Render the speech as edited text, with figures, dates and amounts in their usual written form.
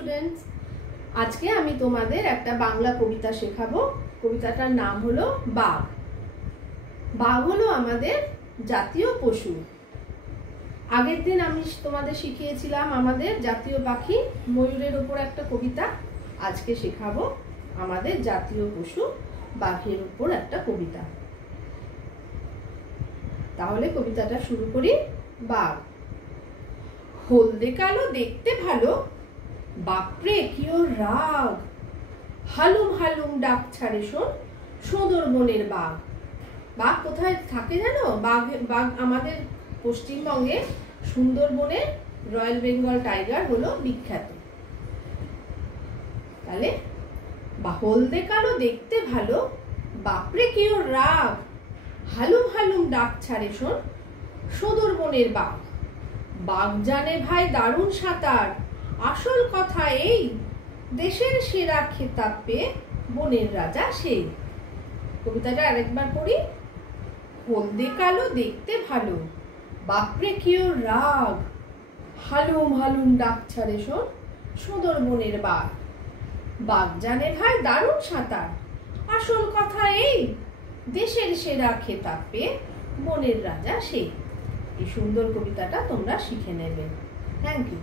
Students, আজকে আমি তোমাদের একটা বাংলা কবিতা শেখাবো। কবিতাটার নাম হলো বাঘ। বাঘ হলো আমাদের জাতীয় পশু। আগের দিন আমি তোমাদের শিখিয়েছিলাম আমাদের জাতীয় পাখি ময়ূরের উপর একটা কবিতা। আজকে শেখাবো আমাদের জাতীয় পশু বাঘের উপর একটা কবিতা। তাহলে কবিতাটা শুরু করি। বাঘ। হলদে কালো দেখতে ভালো, বাপরে কি ওর রাগ, হালুম হালুম ডাক ছাড়ে শোন, সুন্দরবনের বাঘ। বাঘ কোথায় থাকে জানো? বাঘ আমাদের পশ্চিমবঙ্গে সুন্দরবনের রয়্যাল বেঙ্গল টাইগার হলো বিখ্যাত। তাহলে হলদে কালো দেখতে ভালো, বাপরে কি ওর রাগ, হালুম হালুম ডাক ছাড়ে শোন, সুন্দরবনের বাঘ। বাঘ জানে ভাই দারুণ সাঁতার, আসল কথা এই, দেশের সেরা খেতাব পেয়ে বনের রাজা সেই। কবিতাটা আরেকবার পড়ি। হলদে কালো দেখতে ভালো, বাপরে কি ওর রাগ, হালুম হালুম ডাক ছাড়ে শোন, সুন্দরবনের বাঘ। বাঘ জানে ভাই দারুণ সাঁতার, আসল কথা এই, দেশের সেরা খেতাব পেয়ে বনের রাজা সেই। এই সুন্দর কবিতাটা তোমরা শিখে নেবে। Thank you.